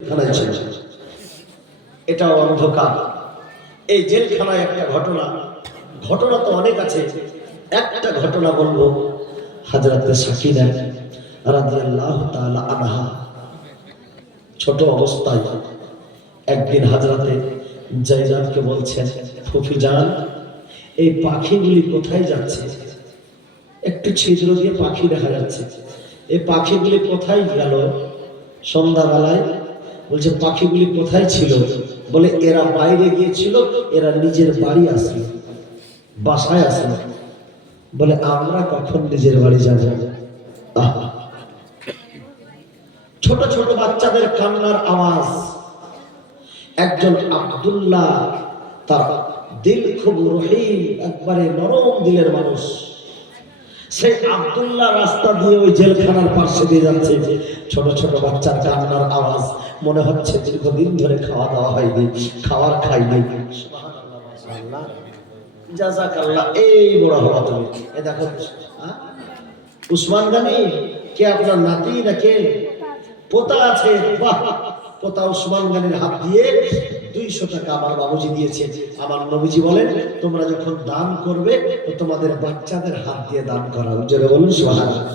জেলখানায় ছিল, এটা অন্ধকার। এই জেলখানায় একটা ঘটনা, ঘটনা তো অনেক আছে, একটা ঘটনা বলবো। হযরত সাকিনা রাদিয়াল্লাহু তাআলা আনহা ছোট অবস্থায় একদিন হযরতে জায়নাবকে বলছেন, ফুফি জান, এই পাখিগুলি কোথায় যাচ্ছে? একটু ছিদ্র দিয়ে পাখি দেখা যাচ্ছে, এই পাখিগুলি কোথায় গেল? সন্ধ্যাবেলায় বলছে পাখিগুলি কোথায় ছিল? বলে এরা বাইরে গিয়েছিল, এরা নিজের বাড়ি আসলো, বাসায় আসলো। বলে আমরা কখন নিজের বাড়ি যাব? ছোট ছোট বাচ্চাদের কান্নার আওয়াজ। একজন আব্দুল্লাহ, তার দিল খুব রহিম, একবারে নরম দিলের মানুষ। সেই আব্দুল্লাহ রাস্তা দিয়ে ওই জেলখানার পাশে দিয়ে যাচ্ছে, ছোট ছোট বাচ্চার কান্নার আওয়াজ। মনে হচ্ছে দীর্ঘদিন ধরে খাওয়া দাওয়া হয়নি, খাওয়ার খাইনি। জাযাকাল্লাহ, এই বড় হওয়া তুমি। এ দেখো উসমান গনি, কে আপনার নাতি না কে? পোতা আছে, বাহ। পোতা উসমান গনির হাত দিয়ে 200 টাকা আমার বাবুজি দিয়েছে। আমার নবীজি বলেন, তোমরা যখন দান করবে তো তোমাদের বাচ্চাদের হাত দিয়ে দান করা। জোরে বলুন সুবহানাল্লাহ।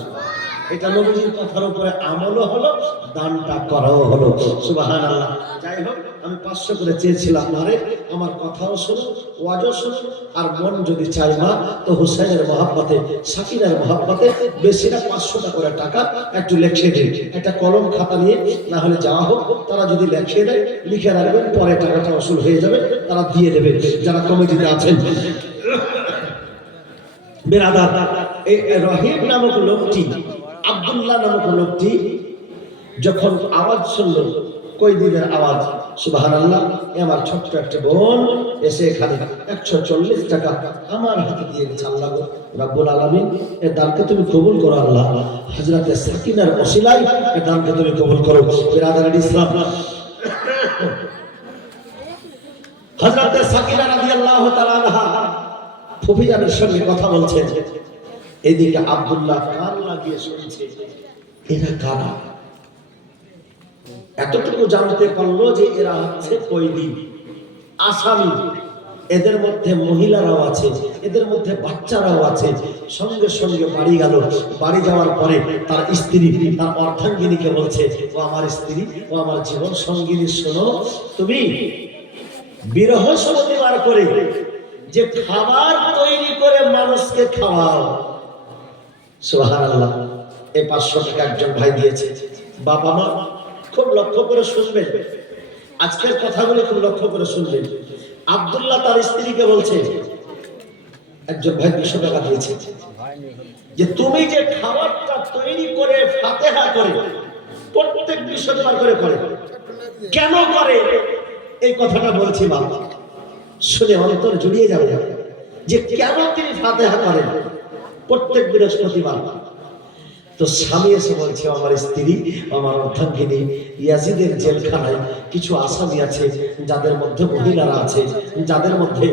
এটা নবীজির কথার উপরে আমলও হলো, দানটা করাও হলো। সুবহানাল্লাহ। যাই হোক, আমি 500 করে চেয়েছিলাম, আরে আমার কথাও শোনো, ওয়াজও শোনো, আর মন যদি চাই মা তো হুসাইনের মহব্বতে, সাকিনার মহব্বতে বেশি না 500 করে টাকা একটু লিখে দিন। একটা কলম খাতা নিয়ে, না হলে যাওয়া হোক, তারা যদি লিখে দেয় লিখে রাখবেন, পরে টাকাটা ওসুল হয়ে যাবে, তারা দিয়ে দেবে যারা কমিটিতে আছেন। বেরাদার, এই রহিম নামক লোকটি, আব্দুল্লাহ নামক লোকটি যখন আওয়াজ শুনল, কয়েদিদের আওয়াজ, সুবহানাল্লাহ, আমার ছোট্ট একটা বোন এসে এখানে 140 টাকা আমার হাতে দিয়ে গেছে। আল্লাহ রাব্বুল আলামিন, এই দানকে তুমি কবুল করো আল্লাহ। হযরতে সাকিনার ওসিলায় এই দানকে তুমি কবুল করো। বিরাদার ইসলাম, হযরতে সাকিনা রাদিয়াল্লাহু তাআলা আনহা ফুফিজানের সঙ্গে কথা বলছেন, এদিকে আব্দুল্লাহ কান লাগিয়ে শুনছে। এরা কারা? এতটুকু জানতে পারলো যে এরা হচ্ছে কয়েদি, আসামি। এদের মধ্যে মহিলারাও আছে, এদের মধ্যে বাচ্চারাও আছে। সঙ্গে সঙ্গে বাড়ি গেল। বাড়ি যাওয়ার পরে তার স্ত্রী, তার অর্ধাঙ্গিনীকে বলছে, ও আমার স্ত্রী, ও আমার জীবন সঙ্গিনী, শোনো, তুমি বৃহস্পতিবার করে যে খাবার তৈরি করে মানুষকে খাওয়াও। সুবহানাল্লাহ। এই 500 টাকা একজন ভাই দিয়েছে। বাবা মা খুব লক্ষ্য করে শুনবেন, আজকের কথাগুলো খুব লক্ষ্য করে শুনবেন। আব্দুল্লাহ তার স্ত্রীকে বলছে, একজন ভাই 200 টাকা দিয়েছে, যে তুমি যে খাবারটা তৈরি করে ফাতিহা করে প্রত্যেক বৃহস্পতিবার করে করে, কেন করে? এই কথাটা বলছি বাবা, শুনে অন্তর জুড়িয়ে যাবে যে কেন তিনি ফাতিহা করেন প্রত্যেক বৃহস্পতিবার। তো স্বামী এসে বলছে, আমার স্ত্রী, আমার অর্ধাঙ্গিনী, ইয়াজিদের জেলখানায় কিছু আসামি আছে, যাদের মধ্যে মহিলারা আছে, যাদের মধ্যে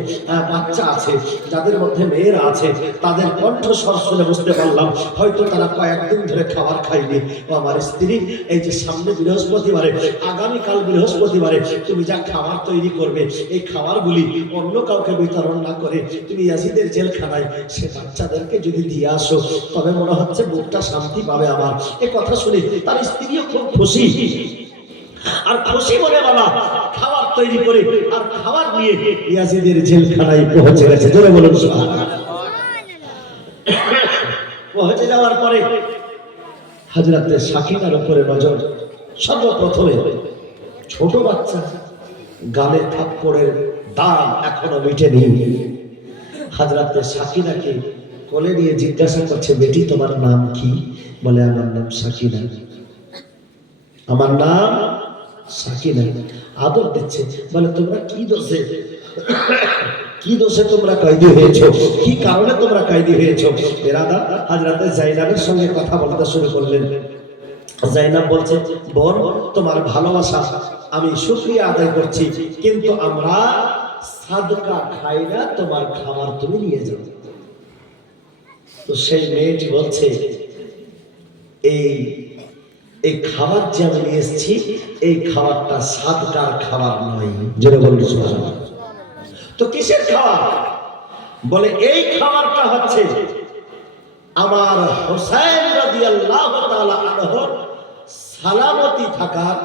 বাচ্চা আছে, যাদের মধ্যে মেয়েরা আছে। তাদের কণ্ঠস্বর শুনে বুঝতে পারলাম হয়তো তারা কয়েকদিন ধরে খাবার খায়নি। ও আমার স্ত্রী, এই যে সামনে বৃহস্পতিবারে, আগামীকাল বৃহস্পতিবারে তুমি যা খাবার তৈরি করবে, এই খাবারগুলি অন্য কাউকে বিতরণ না করে তুমি ইয়াজিদের জেলখানায় সে বাচ্চাদেরকে যদি দিয়ে আসো, তবে মনে হচ্ছে বুকটা শান্তি পাবে আমার। এই কথা শুনে তার স্ত্রীও খুব খুশি, আর খুশি মনে বাবা খাবার তৈরি করে আর খাবার নিয়ে ইয়াজিদের জেলখানায় পৌঁছে গেছে। জোরে বলুন সুবহানাল্লাহ। পৌঁছে যাওয়ার পরে হযরতে সাকিনার উপরে নজর। সর্বপ্রথমে ছোট বাচ্চা, গালে থাপ্পড়ের দাগ এখনো মিটেনি। হযরতে সাকিনাকে কোলে নিয়ে জিজ্ঞাসা করছে, বেটি তোমার নাম কি? বলে আমার নাম সাকিনা। আমার নাম সাকিনা। আদর দিচ্ছে। বলে তোমরা কি দোষে, কি দোষে তোমরা কয়েদি হয়েছো, কি কারণে তোমরা কয়েদি হয়েছো? বেরাদা, হযরতে জাইনাবের সঙ্গে কথা বলতে শুরু করলেন। জাইনাব বলছে, বোন, তোমার ভালোবাসা আমি শুকরিয়া আদায় করছি, কিন্তু আমরা সাদকা খাই না, তোমার খাবার তুমি নিয়ে যাও। তো সেই মেয়েটি বলছে, এই এই খাবার যে আমি নিয়ে এসেছি এই খাবারটা সাদকার খাবার নয়, জোরে বলুন সুবহানাল্লাহ। তো কিসের খাবার? বলে এই খাবারটা হচ্ছে আমার হোসেন রাদিয়াল্লাহু তাআলা আনহু সালামতি থাকার,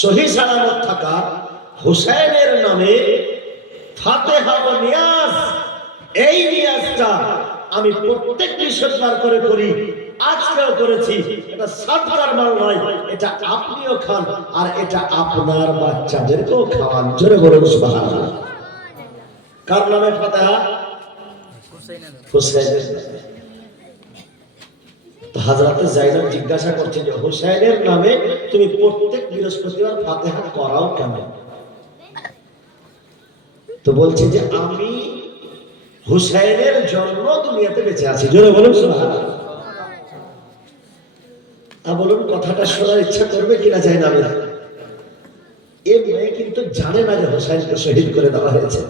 সহি সালামত থাকার হোসেনের নামে ফাতিহা ও নিয়াজ, এই নিয়াজটা আমি প্রত্যেক বৃহস্পতিবার করে করি, আজকেও করেছি। এটা সাদকার মাল নয়, এটা আপনিও খান আর এটা আপনার বাচ্চাদেরকেও খাওয়ান, জোরে বলুন সুবহানাল্লাহ। কার নামে ফাতিহা? হোসেনের নামে। তো হযরতে যায়েদ জিজ্ঞাসা করছেন যে হোসেনের নামে তুমি প্রত্যেক বৃহস্পতিবার ফাতিহা করাও কেন? তো বলছে যে আমি হুসাইনের জন্য দুনিয়াতে বেঁচে আছি, জোরে বলুন সুবহানাল্লাহ। বলুন কথাটা শোনার ইচ্ছা করবে কিনা যায় না। এই মেয়ে কিন্তু জানে না যে হুসাইনকে শহীদ করে দেওয়া হয়েছে।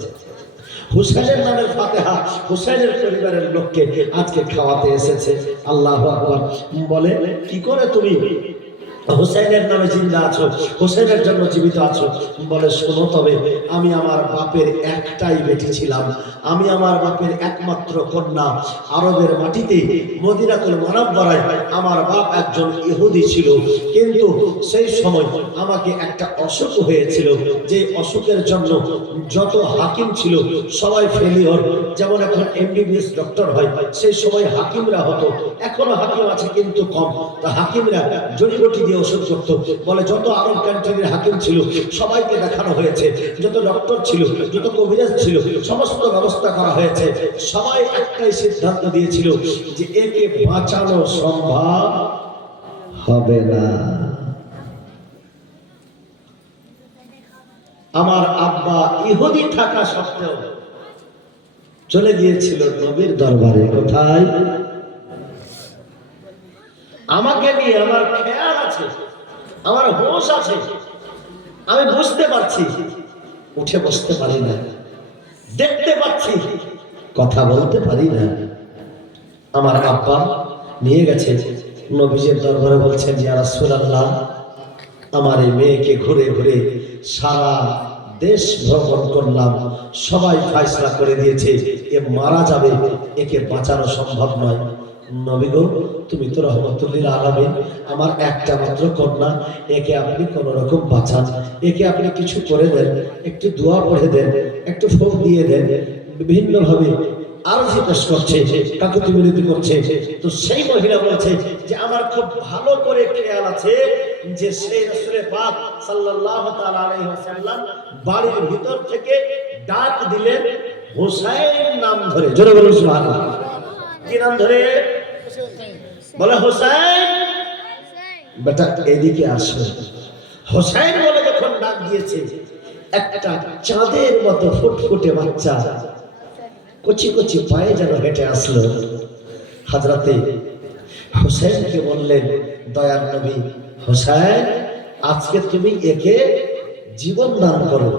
হুসাইনের নামের ফাতিহা হুসাইনের পরিবারের লোককে আজকে খাওয়াতে এসেছে। আল্লাহু আকবার। বলে কি করে তুমি হুসাইনের নামে জিন্দা আছো, হুসাইনের জন্য জীবিত আছো? বলে শোনো, তবে আমি আমার বাপের একটাই বেটি ছিলাম, আমি আমার বাপের একমাত্র কন্যা। আরবের মাটিতে মদিনাতুল মুনাওয়ারায় আমার বাপ একজন ইহুদি ছিল, কিন্তু সেই সময় আমাকে একটা অসুখ হয়েছিল, যে অসুখের জন্য যত হাকিম ছিল সবাই ফেলিওর। যেমন এখন এমবিবিএস ডক্টর হয়, সেই সময় হাকিমরা হতো, এখনো হাকিম আছে কিন্তু কম। তা হাকিমরা জড়িবুটি দিয়ে ওষুধ করত। বলে যত আরব কান্ট্রির হাকিম ছিল সবাইকে দেখানো হয়েছে, যত ডক্টর ছিল, যত কবিরাজ ছিল, সমস্ত ব্যবস্থা করা হয়েছে। সবাই একটাই সিদ্ধান্ত দিয়েছিল যে একে বাঁচানো সম্ভব হবে না। আমার আব্বা ইহুদি থাকা সত্ত্বেও চলে গিয়েছিল নবীর দরবারে। কোথায়? আমাকে নিয়ে আমার খেয়াল আছে, আমার হোশ আছে, আমি বুঝতে পারছি, উঠে বসতে পারি না, দেখতে পাচ্ছি, কথা বলতে পারি না। আমার আব্বা নিয়ে গেছে নবীজির দরবারে, বলছেন ইয়া রাসূলুল্লাহ, আমার এই মেয়েকে ঘুরে ঘুরে সারা দেশ ভ্রমণ করলাম, সবাই ফয়সালা করে দিয়েছে এ মারা যাবে, একে বাঁচানো সম্ভব নয়। নবী গো, তুমি তো রহমতুল্লিল আলামিন, আমার একটা মাত্র কন্যা, একে আপনি কোন রকম বাঁচান, একে আপনি কিছু করে দেন, একটু দোয়া পড়ে দেন, একটু ফোক দিয়ে দেন। বিভিন্ন ভাবে আরজি পেশ করছে, কাকুতি মিনতি করছে। তো সেই মহিলা বলছে যে আমার খুব ভালো করে খেয়াল আছে যে সেই রাসূল পাক সাল্লাল্লাহু তাআলা আলাইহি ওয়াসাল্লাম বাড়ির ভিতর থেকে ডাক দিলেন হুসাইন নাম ধরে, জোরে বলুন সুবহানাল্লাহ। কি নাম ধরে? বলে হুসাইন, বেটা এদিকে আসো। হুসাইন বলে যখন ডাক দিয়েছে, একটা চাঁদের মতো ফুটফুটে বাচ্চা কচি কচি পায়ে যেন হেঁটে আসলো। হযরতে হুসাইনকে বললেন, দয়ার নবী হুসাইন, আজকে তুমি একে জীবন দান করো।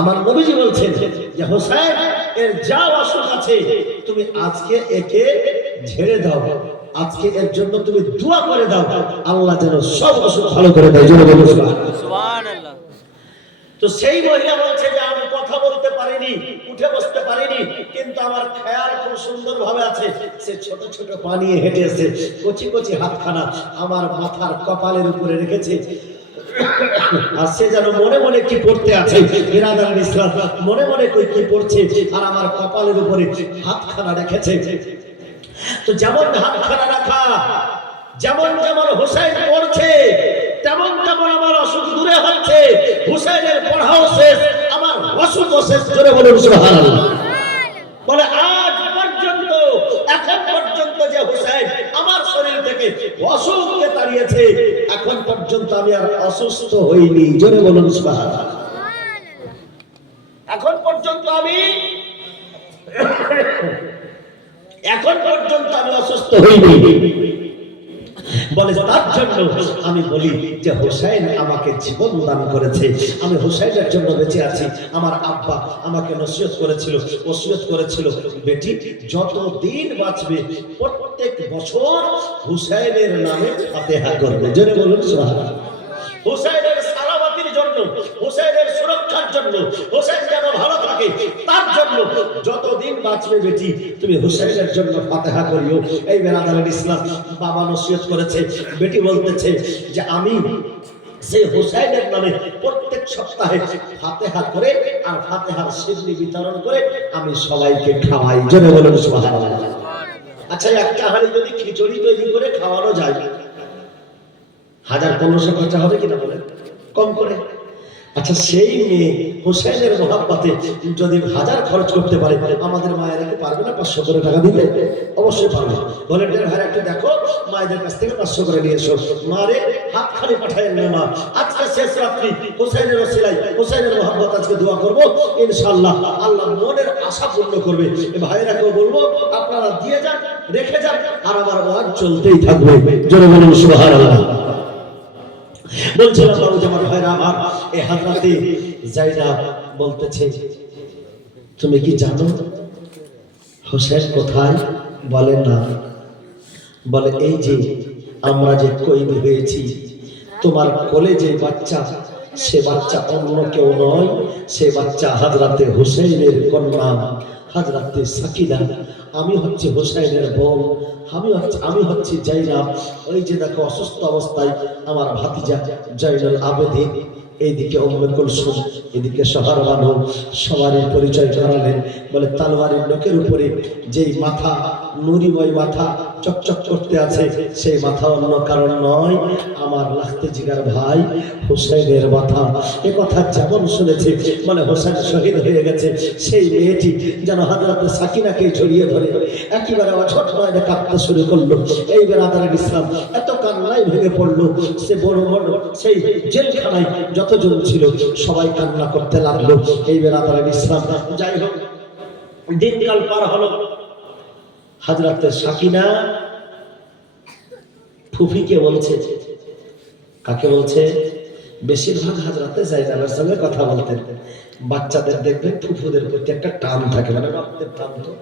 আমার নবীজি বলছেন যে হুসাইন, এর যা অসুখ আছে তুমি আজকে একে ঝেড়ে দাও, আজকে এর জন্য তুমি দোয়া করে দাও, আল্লাহ যেন সব অসুখ ভালো করে দেয়, জোরে বলুন সুবহানাল্লাহ। তো সেই মহিলা বলছে যে আমি কথা বলতে পারিনি, উঠে বসতে পারিনি, কিন্তু আমার খেয়াল খুব সুন্দর ভাবে আছে। সে ছোট ছোট পা নিয়ে হেঁটে এসে কচি কচি হাতখানা আমার মাথার কপালের উপরে রেখেছে, আর সে যেন মনে মনে কি পড়তে আছে, বিরাদার ইসলাম মনে মনে কই কি পড়ছে, আর আমার কপালের উপরে হাতখানা রেখেছে। তো যেমন হাতখানা রাখা, যেমন যেমন হুসাইন পড়ছে, তেমন তেমন আমার অসুখ দূরে হচ্ছে। হুসাইনের পড়াও শেষ, আমার অসুখ শেষ, জোরে বলুন সুবহানাল্লাহ। বলে আজ পর্যন্ত, এখন পর্যন্ত যে হুসাইন আমার শরীর থেকে অসুখকে তাড়িয়েছে, এখন পর্যন্ত আমি আর অসুস্থ হইনি, জোরে বলুন সুবহানাল্লাহ। এখন পর্যন্ত আমি অসুস্থ হইনি। বলে তার জন্য আমি বলি যে হোসেন আমাকে জীবন দান করেছে, আমি হোসেনের জন্য বেঁচে আছি। আমার আব্বা আমাকে নসিহত করেছিল, ওসিয়ত করেছিল, বেটি যতদিন বাঁচবে প্রত্যেক বছর হোসেনের নামে ফাতিহা করবে। জোরে বলুন সুবহানাল্লাহ। হোসেনের সালামতির জন্য, হোসেনের সুরক্ষার জন্য, হোসেন যেন ভালো থাকে তার জন্য যতদিন বাঁচবে বেটি তুমি হোসেনের জন্য ফাতিহা করিও। এই বেরাদার ইসলাম বাবা নসিহত করেছে, বেটি বলতেছে যে আমি সেই হোসেনের নামে প্রত্যেক সপ্তাহে ফাতিহা করে আর ফাতিহার সিরনি বিতরণ করে আমি সবাইকে খাওয়াই। জোরে বলুন সুবহানাল্লাহ। আচ্ছা একটা হাঁড়ি যদি খিচুড়ি তৈরি করে খাওয়ানো যায় 1000-1500 খরচা হবে কিনা বলেন, কম করে? আচ্ছা সেই মেয়ে হোসেনের মহাব্বতে যদি 1000 খরচ করতে পারে, আমাদের মায়েরা কি পারবে না 500 করে টাকা দিতে? অবশ্যই পারবে। ভলেন্টিয়ার ভাইরা একটু দেখো, মায়েদের কাছ থেকে 500 করে নিয়ে এসো। মারে হাত খালি পাঠায় না মা, আজকে শেষ রাত্রি হোসেনের ওসিলায় হোসেনের মহাব্বত আজকে দোয়া করব, ইনশাআল্লাহ আল্লাহ মনের আশা পূর্ণ করবে। এই ভাইরাকেও বলবো আপনারা দিয়ে যান, রেখে যান, আর আমার ওয়াজ চলতেই থাকবে। জোরে বলুন সুবহানাল্লাহ। বলছিলাম বাবু জামাত ভাইরা আমার, এই হযরতে যায়েনাব বলতেছে তুমি কি জানো হোসেন কোথায়? বলে না। বলে এই যে আমরা যে কয়েদি হয়েছি, তোমার কোলে যে বাচ্চা, সে বাচ্চা অন্য কেউ নয়, সে বাচ্চা হযরতে হোসেনের কন্যা হযরতে সাকিনা। আমি হচ্ছে হোসেনের বোন, আমি হচ্ছে যায়েনাব। ওই যে দেখো অসুস্থ অবস্থায় আমার ভাতিজা জয়নুল আবেদিন, এইদিকে উম্মে কুলসুম, এদিকে শহর বানু, সবারই পরিচয় করালেন। বলে তালোয়ারের লোকের উপরে যেই মাথা, নুরিময় মাথা চকচক করতে আছে, সেই মাথা অন্য কারণ নয়, আমার লাখতে জিগার ভাই হোসেনের মাথা। এ কথা যেমন শুনেছে মানে হোসেন শহীদ হয়ে গেছে, সেই মেয়েটি যেন হযরতে সাকিনাকে জড়িয়ে ধরে একেবারে অঝট নয় কাঁদতে শুরু করলো। এই বেরাদার ইসলাম এত কান্নায় ভেঙে পড়লো, সে বড় বড় সেই জেলখানায় যতজন ছিল সবাই কান্না করতে লাগলো। এই বেরাদার ইসলাম যাই হোক, দিনকাল পার হলো। হযরতে সাকিনা ফুফিকে বলছে, কাকে বলছে? বেশিরভাগ হযরতে যায়েনাবের সঙ্গে কথা বলতেন। বাচ্চাদের দেখবেন ফুফুদের প্রতি একটা টান থাকে, মানে রক্তের টান, তো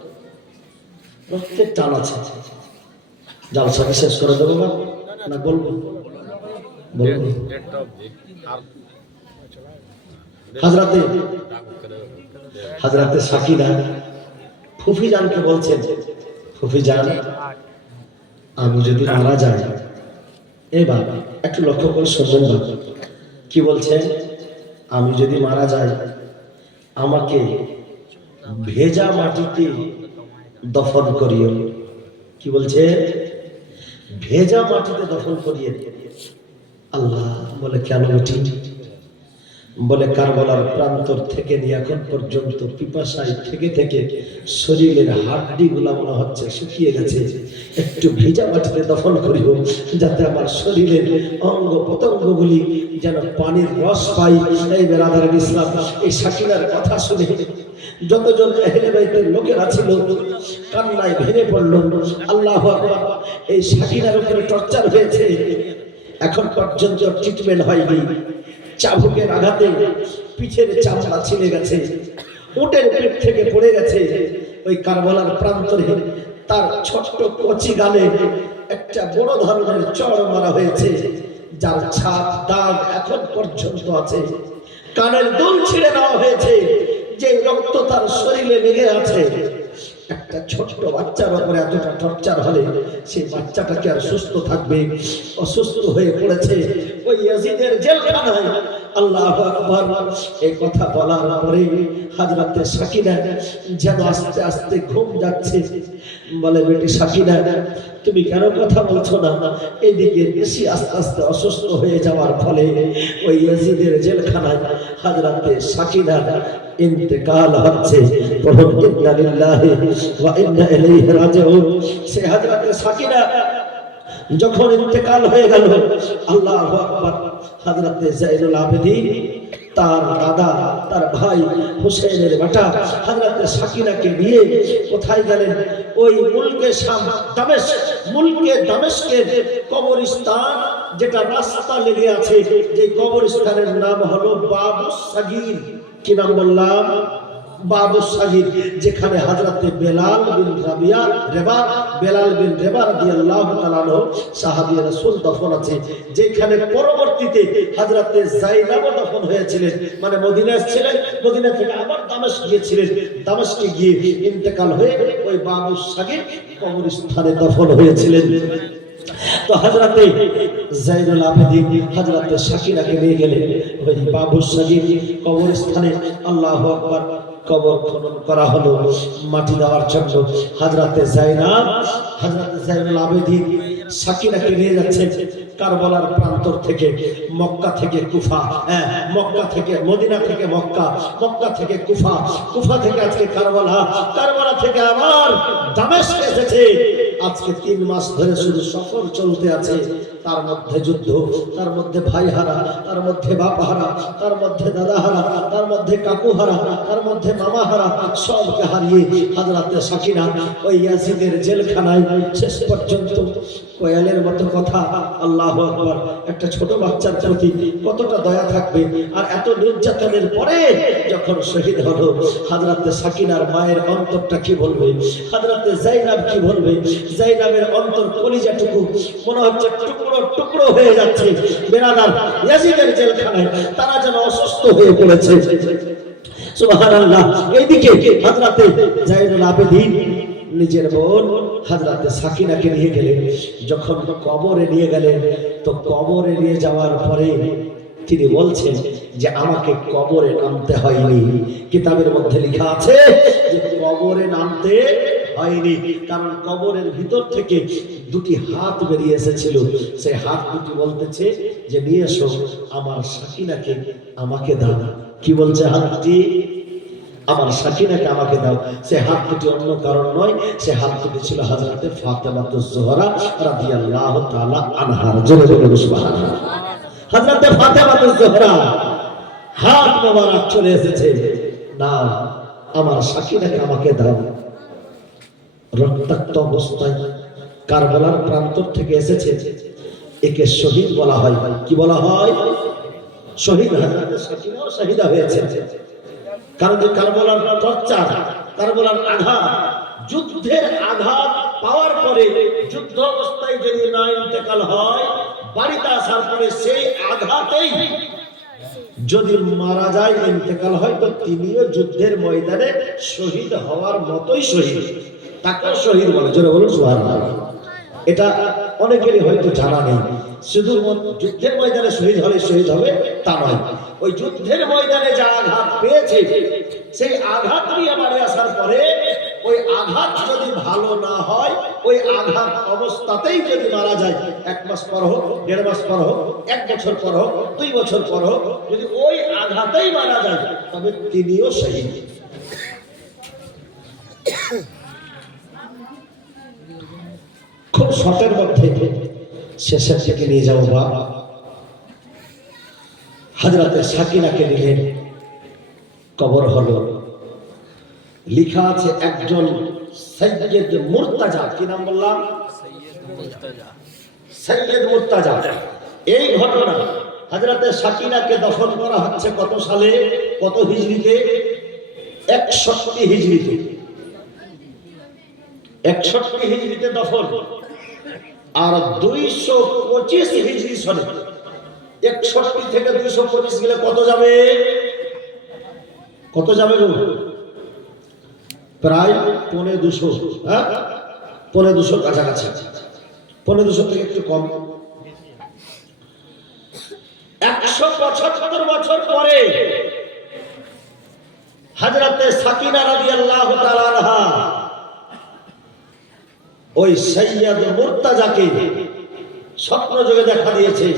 রক্তের টান আছে। জালসাকে শেষ করে দেবো না বলবো? বলবো। হযরতে সাকিনা ফুফি জানকে বলছেন, ফুফি জান আমি যদি মারা যাই, এই বাবা একটু লক্ষ্য করে শুনবেন না কি বলছেন, আমি যদি মারা যাই আমাকে ভেজা মাটিতে দফন করিও। কি বলছে? ভেজা মাটিতে দফন করিয়ে। আল্লাহ বলে কেন বেটি? বলে কারবালার প্রান্তর থেকে নিয়ে এখন পর্যন্ত পিপাসায় থেকে থেকে শরীরের হাড্ডি গুলা মনে হচ্ছে শুকিয়ে গেছে, একটু ভেজা মাটিতে দফন করিও যাতে আমার শরীরের অঙ্গ প্রত্যঙ্গগুলি যেন পানির রস পাই। এই বেরাদার ইসলাম এই সাকিনার কথা শুনে যতজন আহলে বাইতের লোকেরা ছিল কান্নায় ভেঙে পড়ল। আল্লাহু আকবার। এই সাকিনার উপরে টর্চার হয়েছে, এখন পর্যন্ত ট্রিটমেন্ট হয়নি। চাবুকের আঘাতে পিঠের চামড়া ছিঁড়ে গেছে, উটের পেট থেকে পড়ে গেছে। ওই কারবালার প্রান্তরে তার ছোট্ট কচি গালে একটা বড় ধরনের চড় মারা হয়েছে, যার ছাপ দাগ এখন পর্যন্ত আছে। কানের দুল ছিঁড়ে দেওয়া হয়েছে, যে রক্ত তার শরীরে লেগে আছে। একটা ছোট্ট বাচ্চার উপরে এতটা টর্চার হলে সেই বাচ্চাটা কি আর সুস্থ থাকবে? অসুস্থ হয়ে পড়েছে ওই ইয়াজিদের জেলখানায়। আল্লাহু আকবার। এই কথা বলার পরে হযরতে সাকিনা যেন আস্তে আস্তে ঘুম যাচ্ছে। বলে বেটি সাকিনা তুমি কেন কথা বলছো না? এদিকে বেশি আস্তে আস্তে অসুস্থ হয়ে যাওয়ার ফলে ওই ইয়াজিদের জেলখানায় হযরতে সাকিনা ইন্তেকাল হচ্ছে। ইন্না লিল্লাহি ওয়া ইন্না ইলাইহি রাজিউন। সে হযরতে সাকিনা যখন ইন্তেকাল হয়ে গেল, আল্লাহু আকবার, হযরতে যায়েনুল আবেদিন তার দাদা, তার ভাই হুসেনের বেটা হযরতে সাকিনাকে নিয়ে কোথায় গেলেন? ওই মুলকে শাম, দামেস্ক, মুলকে দামেস্কের কবরস্থান, যেটা রাস্তা লেগে আছে, যে কবরস্থানের নাম হলো বাবুস সাগীর। কি নাম বললাম? বাবুস সাগীর, যেখানে হযরতে বেলাল বিন রাদিয়াল্লাহু তাআলা আনহু সাহাবী রাসূল দফন আছে, যেখানে পরবর্তীতে হযরতে যায়েনব দফন হয়েছিলেন। মানে মদিনায় ছিলেন, মদিনা থেকে আবার দামেস্ক গিয়েছিলেন, দামেস্কে গিয়ে ইন্তেকাল হয়ে ওই বাবুস সাগীর কবরস্থানে দফন হয়েছিলেন। তো হযরতে যায়নুল আবেদিন হযরতে সাকিনাকে নিয়ে গেলেন ওই বাবুস সাগীর কবরস্থানে। আল্লাহু আকবার। কবর খনন করা হলো মাটি দেওয়ার জন্য। হযরতে যায়নুল আবেদিন সাকিনাকে নিয়ে যাচ্ছেন কারবালার প্রান্তর থেকে, মক্কা থেকে কুফা, মক্কা থেকে মদিনা, থেকে মক্কা, মক্কা থেকে কুফা, কুফা থেকে আজকে কারবালা, কারবালা থেকে আবার দামেস্ক এসেছে। আজকে 3 মাস ধরে শুধু সফর চলতে আছে। তার মধ্যে যুদ্ধ, তার মধ্যে ভাই হারা, তার মধ্যে বাপ হারা, তার মধ্যে দাদা হারা, তার মধ্যে কাকু হারা, তার মধ্যে মামা হারা, সবকে হারিয়ে হযরতে সাকিনা ওই ইয়াজিদের জেলখানায় শেষ পর্যন্ত কোয়েলের মতো কথা। আল্লাহু আকবার। একটা ছোট বাচ্চার প্রতি কতটা দয়া থাকবে। আর এত নির্যাতনের পরে যখন শহীদ হলো, হযরতে সাকিনার মায়ের অন্তরটা কি বলবে? হযরতে যায়েনব কি বলবে? যায়েনবের অন্তর, কলিজাটুকু মনে হচ্ছে টুকরো টুকরো হয়ে যাচ্ছে। বেরাদার, ইয়াজিদের জেলখানায় তারা যেন অসুস্থ হয়ে পড়েছে। সুবহানাল্লাহ। এইদিকে হযরতে যায়নুল আবেদিন নিজের বোন হযরতে সাকিনাকে নিয়ে গেলেন। যখন কবরে নিয়ে গেলেন, তো কবরে নিয়ে যাওয়ার পরে তিনি বলছেন যে আমাকে কবরে নামতে হয়নি। কিতাবের মধ্যে লেখা আছে যে কবরে নামতে হয়নি, কারণ কবরের ভিতর থেকে 2টি হাত বেরিয়ে এসেছিল। সেই হাত দুটি বলতেছে যে নিয়ে এসো আমার সাকিনাকে, আমাকে দাও। কি বলছে হাতটি? আমার সাকিনাকে আমাকে দাও। সে হাত দুটি অন্য কারণ নয়, সে হাত দুটি ছিল হযরতে ফাতেমাতুজ জোহরা রাদিয়াল্লাহু তাআলা আনহার। জোরে জোরে সুবহানাল্লাহ। হযরতে ফাতেমাতুজ জোহরা হাত মোবারক চলে এসেছে, না আমার সাকিনাকে আমাকে দাও। রক্তাক্ত অবস্থায় কারবালার প্রান্তর থেকে এসেছে, একে শহীদ বলা হয়। কি বলা হয়? শহীদ। হযরতে সাকিনাও শহীদা হয়েছে, কারণ যে কারবালার টর্চার, কারবালার আঘাত, যুদ্ধের আঘাত পাওয়ার পরে, যুদ্ধ অবস্থায় যদি না ইন্তেকাল হয়, বাড়িতে আসার পরে সেই আঘাতেই যদি মারা যায়, ইন্তেকাল হয়, তো তিনিও যুদ্ধের ময়দানে শহীদ হওয়ার মতোই শহীদ, তাকেও শহীদ বলে। জোরে বলুন সুবহানাল্লাহ। এটা অনেকেরই হয়তো জানা নেই। শুধু যুদ্ধের ময়দানে শহীদ হলে শহীদ হবে তা নয়, ওই যুদ্ধের ময়দানে যা আঘাত পেয়েছে, সেই আঘাত নিয়ে বাড়ি আসার পরে ওই আঘাত যদি ভালো না হয়, ওই আঘাত অবস্থাতেই যদি মারা যায়, 1 মাস পর হোক, 1.5 মাস পর হোক, 1 বছর পর হোক, 2 বছর পর হোক, যদি ওই আঘাতেই মারা যায়, তবে তিনিও শহীদ। খুব শর্টের মধ্যে শেষের দিকে নিয়ে যাবো। বাবা হযরতে সাকিনাকে নিলেন, কবর হলো। লেখা আছে একজন সৈয়দ মুর্তাজা। কি নাম বললাম? সৈয়দ মুর্তাজা। এই ঘটনা, হযরতে সাকিনাকে দফন করা হচ্ছে কত সালে, কত হিজরিতে? 61 হিজরিতে। 61 হিজরিতে দফন, আর 225 হিজরি সনে। 61 থেকে 225 গেলে কত যাবে? কত যাবে গো? প্রায় 250। হ্যাঁ, 250 কাছাকাছি, 250 থেকে একটু কম। 175 বছর পরে হযরতে সাকিনা রাদিয়াল্লাহু তাআলা আনহা ওই সৈয়দ মুর্তাজাকে স্বপ্ন যোগে দেখা দিয়েছে।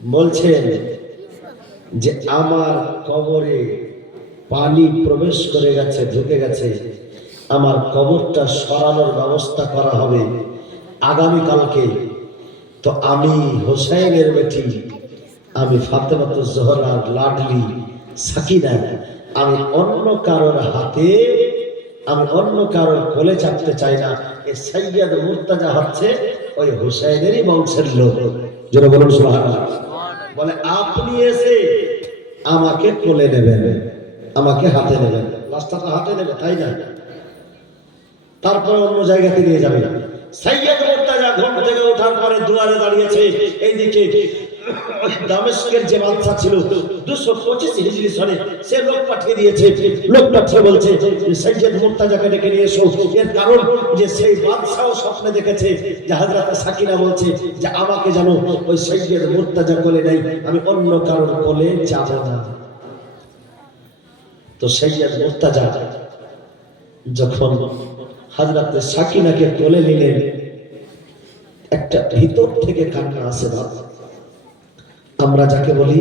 বলছেন যে আমার কবরে পানি প্রবেশ করে গেছে, ঢুকে গেছে, আমার কবরটা সরানোর ব্যবস্থা করা হবে আগামীকালকে। তো আমি হোসেনের বেটি, আমি ফাতেমাতুজ জোহরার লাডলি সাকিনা আমি অন্য কারোর হাতে, আমি অন্য কারোর কোলে চাপতে চাই না। এই সৈয়দ মুর্তাজা হচ্ছে ওই হুসাইনেরই বংশের লোক। যারা বলুন সুবহানাল্লাহ। বলে আপনি এসে আমাকে কোলে নেবেন, আমাকে হাতে নেবেন, রাস্তাটা হাতে নেবে, তাই না? তারপরে অন্য জায়গাতে নিয়ে যাবে। সৈয়দ মুর্তাজা ঘুম থেকে ওঠার পরে দুয়ারে দাঁড়িয়েছে। এইদিকে দামেস্কের যে বাদশা ছিল 225 হিজরি সনে, সে লোক পাঠিয়ে দিয়েছে। লোক পাঠিয়ে বলছে সৈয়দ মুর্তাজাকে ডেকে নিয়ে এসো। এর কারণ যে সেই বাদশাও স্বপ্নে দেখেছে যে হযরত সাকিনা বলছে যে আমাকে জানো ওই সৈয়দ মুর্তাজা কোলে নাই, আমি অন্য কারোর কোলে যাব না। তো সৈয়দ মুর্তাজা যখন হযরত সাকিনাকে কোলে নিলেন, একটা ভিতর থেকে কান্না আসে। বাবা, আমরা যাকে বলি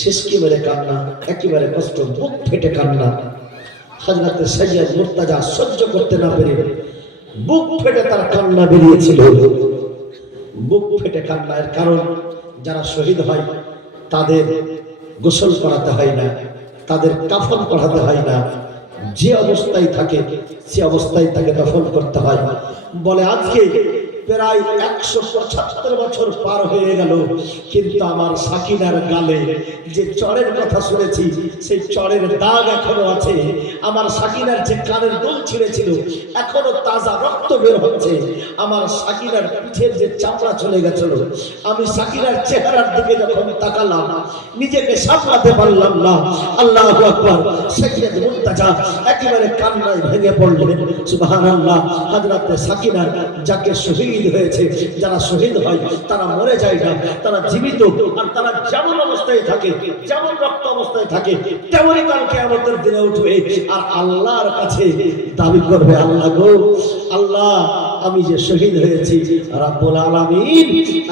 শেষকে মেরে কান্না, একেবারে কষ্ট, বুক ফেটে কান্না। হযরত সৈয়দ মুর্তাজা সহ্য করতে না পেরে বুক ফেটে তার কান্না বেরিয়েছিল। বুক ফেটে কান্নার কারণ যারা শহীদ হয় তাদের গোসল করাতে হয় না, তাদের কাফন পরাতে হয় না, যে অবস্থায় থাকে সে অবস্থায় তাকে দফন করতে হয়। বলে আজকে প্রায় 175 বছর পার হয়ে গেল, কিন্তু আমার সাকিনার গালে যে চড়ের কথা শুনেছি সেই চড়ের দাগ এখনো আছে। আমার সাকিনার যে কানের দুল ছিঁড়েছিল এখনো তাজা রক্ত বের হচ্ছে। আমার সাকিনার পিঠের যে চামড়া চলে গেছিল, আমি সাকিনার চেহারার দিকে যখন তাকালাম নিজেকে সামলাতে পারলাম না। আল্লাহু আকবার। সৈয়দ মুর্তাজা একেবারে কান্নায় ভেঙে পড়লেন। সুবহানাল্লাহ। হযরত সাকিনা যাকে শহীদ হয়েছে, যারা শহীদ হয় তারা মরে যায় না, তারা জীবিত। আর তারা যেমন অবস্থায় থাকে, যেমন রক্ত অবস্থায় থাকে, তেমনই কাল কিয়ামতের দিনে উঠবে আর আল্লাহর কাছে দাবি করবে, আল্লাহ গো, আল্লাহ আমি যে শহীদ হয়েছি রব্বুল আলামিন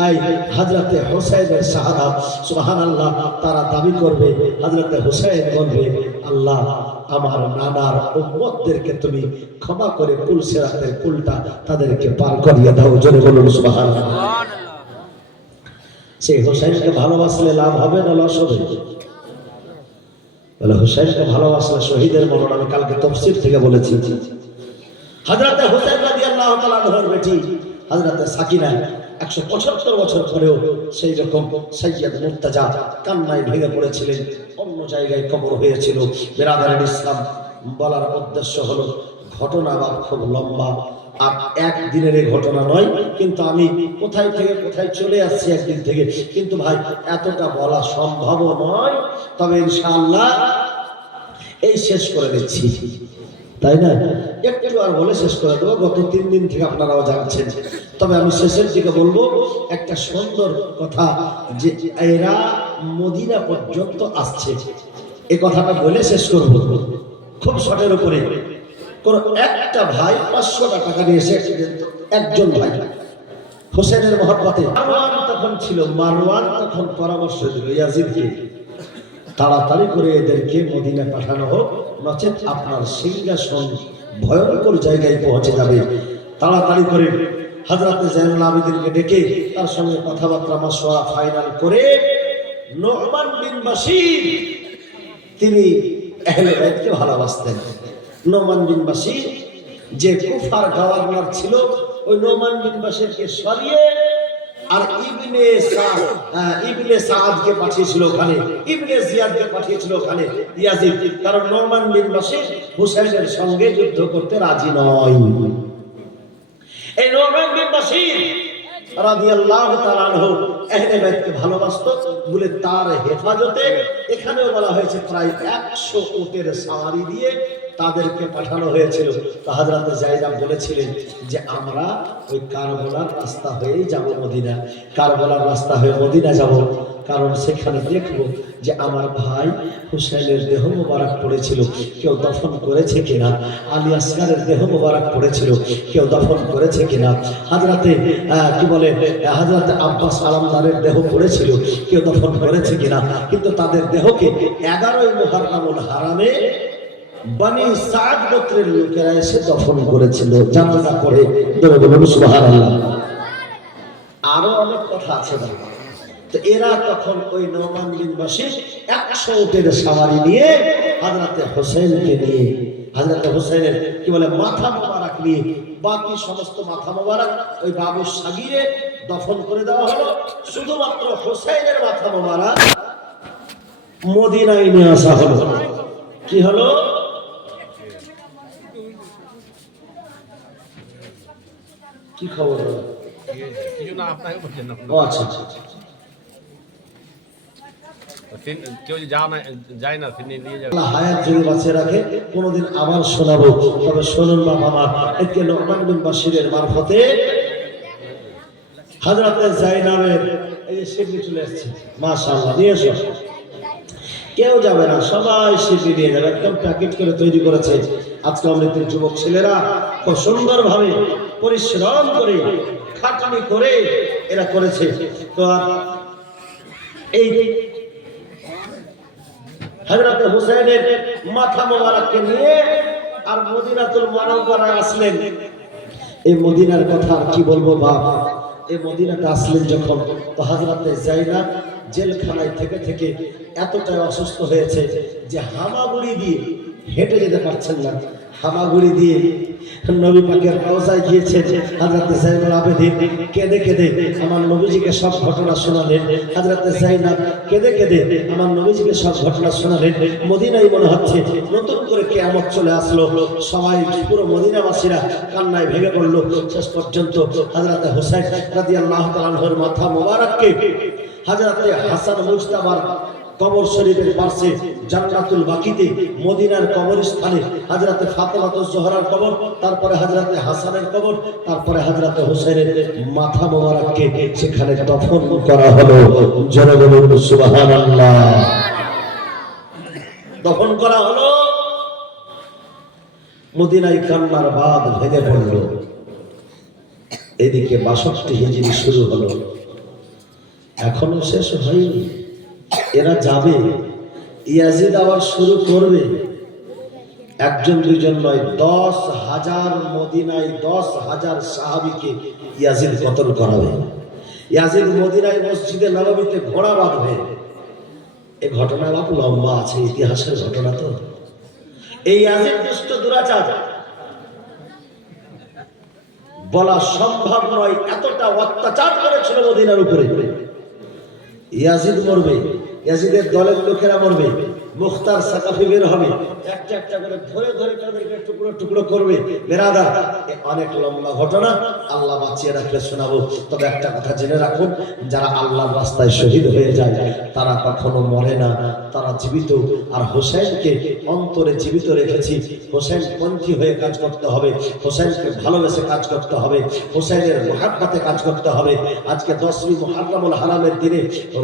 এই হযরত হুসাইনের শাহাদাত। সুবহানাল্লাহ। তারা দাবি করবে, হযরত হুসাইন বলবে, আল্লাহ আমার নানার উম্মতদেরকে তুমি ক্ষমা করে কুল সিরাতের কুলটা তাদেরকে পার করিয়ে দাও। জোরে বলুন সুবহানাল্লাহ। সেই হুসাইনকে ভালোবাসলে লাভ হবে না লস হবে? বলে হুসাইনকে ভালোবাসলে শহীদের মরণ। আমি কালকে তাফসীর থেকে বলেছি হযরত হুসাইন রাদিয়াল্লাহু তাআলা আনহুর বেটি হযরত সাকিনা 175 বছর পরেও সেই রকম সৈয়দ মুর্তাজা কান্নায় ভেঙে পড়েছিলেন। অন্য জায়গায় কবর হয়েছিল। বিরাদারান ইসলাম বলার উদ্দেশ্য হলো ঘটনা বা খুব লম্বা, আর একদিনের এই ঘটনা নয়, কিন্তু আমি কোথায় থেকে কোথায় চলে আসছি একদিন থেকে, কিন্তু ভাই এতটা বলা সম্ভব নয়। তবে ইনশাআল্লাহ এই শেষ করে দিচ্ছি, তাই না? একটু আর বলে শেষ করে দেবো। গত 3 দিন থেকে আপনারাও জানছেন, তবে আমি শেষের দিকে বলবো একটা সুন্দর কথা, যে এরা মদিনা পর্যন্ত আসছে, এই কথাটা বলে শেষ করবো খুব শর্টের উপরে। কোন একটা ভাই 500 টাকা নিয়ে এসে একজন ভাই হোসেনের মহব্বতে, মারওয়ান তখন ছিল, মারওয়ান তখন পরামর্শ দিল ইয়াজিদকে, তাড়াতাড়ি করে এদেরকে মদিনা পাঠানো হোক, নচেত আপনার সিংহাসন ভয়ঙ্কর জায়গায় পৌঁছে যাবে। তাড়াতাড়ি করে হযরত জাইনুল আবেদিনকে ডেকে তার সঙ্গে কথাবার্তা মাশওয়ারা ফাইনাল করে নোমান বিন বাশির, তিনি আহলে বাইতকে ভালোবাসতেন। নোমান বিন বাশির যে কুফার গভর্নর ছিল, ওই নোমান বিন বাশিরকে সরিয়ে আর ইবনে সাদকে পাঠিয়েছিল ওখানে, ইবনে জিয়াদকে পাঠিয়েছিল ওখানে ইয়াজিদ, কারণ নোমান বিন বাশির হুসাইনের সঙ্গে যুদ্ধ করতে রাজি নয়। এই নোমান বিন বাশির রাদিয়াল্লাহু তাআলা আনহু আহলে বাইতকে ভালোবাসতো বলে তার হেফাজতে এখানেও বলা হয়েছে প্রায় 100 উটের সওয়ারি দিয়ে তাদেরকে পাঠানো হয়েছিল। তো হযরত যায়েদ বলেছিলেন যে আমরা ওই কারবালার রাস্তা হয়ে যাব মদিনা, কারবালার রাস্তা হয়ে মদিনা যাব, কারণ সেখানে দেখব যে আমার ভাই হুসাইনের দেহ মোবারক পড়েছিল, কেউ দফন করেছে কিনা, আলী আসগারের দেহ মোবারক পড়েছিল, কেউ দফন করেছে কিনা, হযরতে কি বলে হযরত আব্বাস আলমদারের দেহ পড়েছিল, কেউ দফন করেছে কিনা, কিন্তু তাদের দেহকে 11ই মুহররমুল হারামে বনি সাদ গোত্রের লোকেরা এসে দফন করেছিল জানাজা করে। বলুন সুবহানাল্লাহ। আরো অনেক কথা আছে, তো এরা তখন ওই নোমান বিন বাশির 100 উটের সওয়ারি নিয়ে হযরতে হোসেনকে নিয়ে, হযরতে হোসেনের কি বলে মাথা মোবারক নিয়ে, বাকি সমস্ত মাথা মোবারক ওই বাবু সাগিরে দফন করে দেওয়া হলো। শুধুমাত্র হোসেনের মাথা মোবারক মদিনায় নিয়ে আসা হলো। কি হলো? কি খবর? ও আচ্ছা, কেউ যায় না, তিনি নিয়ে যাবে। হায়াত যদি বাঁচিয়ে রাখে কোনদিন আবার শোনাবো। তবে শুনুন বাবা মা, একে নোমান বিন বাশিরের মারফতে হযরতে জাইনাবের এই যে শিবলি চলে আসছে, মাশাআল্লাহ, নিয়ে এসো। কেউ যাবে না, সবাই শিবলি নিয়ে যাবে, একদম প্যাকেট করে তৈরি করেছে। আজকে অমৃতের যুবক ছেলেরা খুব সুন্দরভাবে পরিশ্রম করে খাটনি করে এরা করেছে। তো এই হযরতে হুসাইনের মাথা মোবারককে নিয়ে আর মদিনাতুল মুনাওয়ারায় আসলেন। এই মদিনার কথা আর কি বলবো বাপ, এই মদিনাতে আসলেন যখন, তো হযরতে জাইনাব জেলখানায় থেকে থেকে এতটাই অসুস্থ হয়েছে যে হামাগুড়ি দিয়ে হেঁটে যেতে পারছেন না। হামাগুড়ি দিয়ে নবী পাকের রওজায় গিয়েছে হযরতে জাইনুল আবেদিন, কেঁদে কেঁদে আমার নবীজিকে সব ঘটনা শোনালেন। হযরতে জাইনাব কেঁদে কেঁদে আমার নবীজিকে সব ঘটনা শোনালেন। মদিনায় মনে হচ্ছে নতুন করে কিয়ামত চলে আসলো। সবাই পুরো মদিনাবাসীরা কান্নায় ভেঙে পড়লো। শেষ পর্যন্ত হযরতে হুসাইন রাদিয়াল্লাহু তাআলা আনহুর মাথা মোবারককে হযরতে হাসান মুজতাবার কবর শরীফের পাশে জান্নাতুল বাকিতে মদিনার কবরস্থানে হযরতে ফাতেমাতুজ জোহরার কবর, তারপরে হযরতে হাসানের কবর, তারপরে হযরতে হুসাইনের মাথা মোবারককে সেখানে দফন করা হলো। জোরে বলুন সুবহানাল্লাহ। দফন করা হলো। মদিনায় কান্নার বাঁধ ভেঙে পড়ল। এদিকে 62 হিজরি শুরু হলো, এখনো শেষ হয়নি। এরা যাবে, ইয়াজিদ আবার শুরু করবে। একজন দুইজন নয়, 10,000 মদিনায় 10,000 সাহাবীকে ইয়াজিদ কতল করাবে। ইয়াজিদ মদিনায় মসজিদে নববীতে ঘোড়া বাঁধবে। এই ঘটনা বাপ লম্বা আছে, ইতিহাসের ঘটনা। তো এই ইয়াজিদ দুষ্ট দুরাচার বলা সম্ভব নয়, এতটা অত্যাচার করেছিল মদিনার উপরে। ইয়াজিদ মরবে, ইয়াজিদের দলের লোকেরা মরবে, মুখতার সাকাফি বের হবে, একটা একটা করে ধরে ধরে তাদেরকে টুকরো টুকরো করবে। বেরাদার, অনেক লম্বা ঘটনা, আল্লাহ বাঁচিয়ে রাখলে শোনাবো। তবে একটা কথা জেনে রাখুন, যারা আল্লাহর রাস্তায় শহীদ হয়ে যায় তারা কখনো মরে না, তারা জীবিত। আর হোসেনকে অন্তরে জীবিত রেখেছি। হোসেন পন্থী হয়ে কাজ করতে হবে, হোসেনকে ভালোবেসে কাজ করতে হবে, হোসেনের মুহাব্বতে কাজ করতে হবে। আজকে 10ই মুহররমুল হারামের দিনে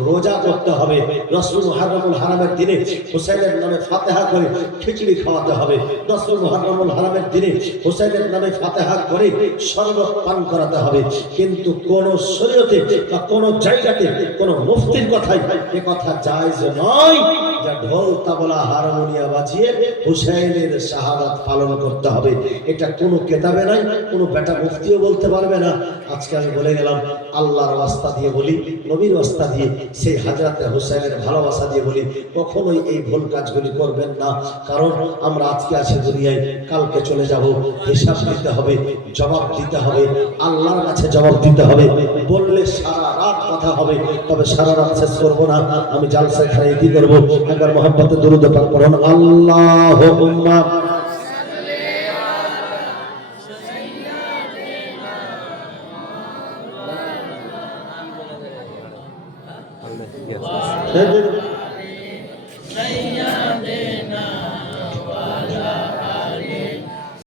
রোজা করতে হবে। 10ই মুহররমুল হারামের দিনে হোসেনের নামে ফাতিহা করে খিচুড়ি খাওয়াতে হবে। 10ই মুহররমুল হারামের দিনে হোসেনের নামে ফাতিহা করে শরবত পান করাতে হবে। কিন্তু কোন শরীয়তে বা কোন জায়গাতে কোন মুফতির কথাই এ কথা জায়েজ নয় যে ঢোল তাবলা হারমোনিয়া বাজিয়ে হোসেনের শাহাদাত পালন করতে হবে। এটা কোনো কিতাবে নাই, কোনো বেটা মুফতিও বলতে পারবে না। আজকে আমি বলে গেলাম, আল্লাহর ওয়াস্তা দিয়ে বলি, নবীর ওয়াস্তা দিয়ে, সেই হযরতে হোসেনের ভালোবাসা দিয়ে বলি, কখনোই এই ভুল কাজগুলি করবেন না। কারণ আমরা আজকে আছি দুনিয়ায়, কালকে চলে যাব। হিসাব দিতে হবে, জবাব দিতে হবে, আল্লাহর কাছে জবাব দিতে হবে। বললে সারা রাত কথা হবে, তবে সারা রাত শেষ করবো না। আমি জালসা খাই কি করবো, একবার মুহাব্বতে দুরূদ পাক পড়ুন, আল্লাহুম্মা সাল্লি